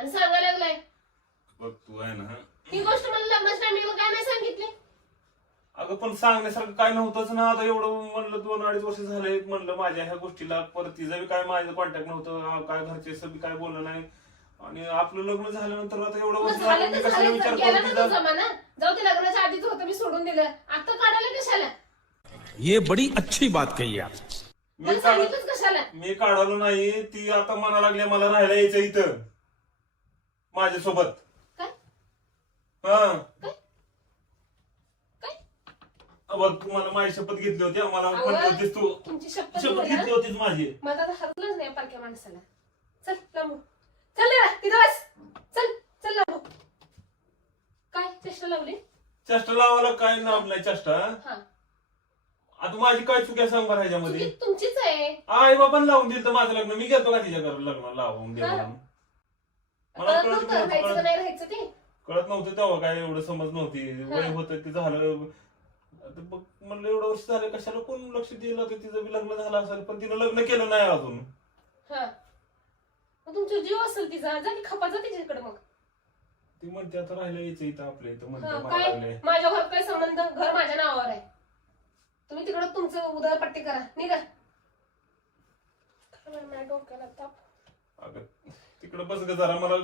आणि सांगायला लागलाय. बघ तू आहे ना, ही गोष्ट मला लग्नाच्या टायमिंगला काय नाही सांगितली. अगं पण सांगण्यासारखं काय नव्हतंच ना. आता एवढं म्हणलं 2-2.5 वर्ष झाले म्हणलं माझ्या ह्या गोष्टीला. परत तिचं बी काय माझं कॉन्टॅक्ट नव्हतं, काय घरचे सगळी काय बोललं नाही. आणि आपलं लग्न झाल्यानंतर आता एवढं वर्ष झालं मी कशाला विचार गेला करू ना तिचा. तो जमाना. जाऊ ते लग्नाच्या आधीच होतं, मी सोडून दिलं. आता काढायला कशाला? ये बड़ी अच्छी बात कही आप. मला सांगितलंच कशाला? मी काढालो नाही. ती आता म्हणा लागली मला राहायला यायचं इथं माझ्यासोबत. काय हा काय काय? बघ तू मला माझी शपथ घेतली होती, मला अहो, म्हणली होतीस तू. तुमची शपथ शपथ घेतली घेतली होतीस माझी. मला आता हरलंच नाही पारख्या माणसाला. चल लांबू. चल ना तिथं बस. चल चल लांबू. काय चेष्टा लावली? चेष्टा लावायला काय नाव नाही चेष्टा. हा आता माझी काय चुक्या सांग बरं ह्याच्यामध्ये. चुकी तुमचीच आहे. आई बाबांना लावून दिलं तर माझं लग्न. मी गेलो का तिच्या घरात लग्न लावून दे म्हणून. मला कळत कळत नव्हतं नव्हतं, राहायचं का नाही राहायचं ते. कळत नव्हतं तेव्हा, काय एवढं समज नव्हती. वय होतं ते झालं. आता बघ म्हणलं एवढं वर्ष झालं कशाला कोण लक्ष दिलं तर तिचं बी लग्न झालं असेल, पण तिनं लग्न केलं नाही अजून. हा मग तुमचा जीव असेल तिचा, जा की खपा जा तिच्याकडे. मग ती म्हणते आता राहायला यायचं इथं आपल्या इथं. म्हणते हा, मला काय लागले. माझ्या घरात काय संबंध? घर माझ्या नावावर आहे. तुम्ही तिकडं तुमचं उधळपट्टी करा. निघा. काय बरं, माझ्या डोक्याला ताप. अगं तिकडं बस ग जरा, मला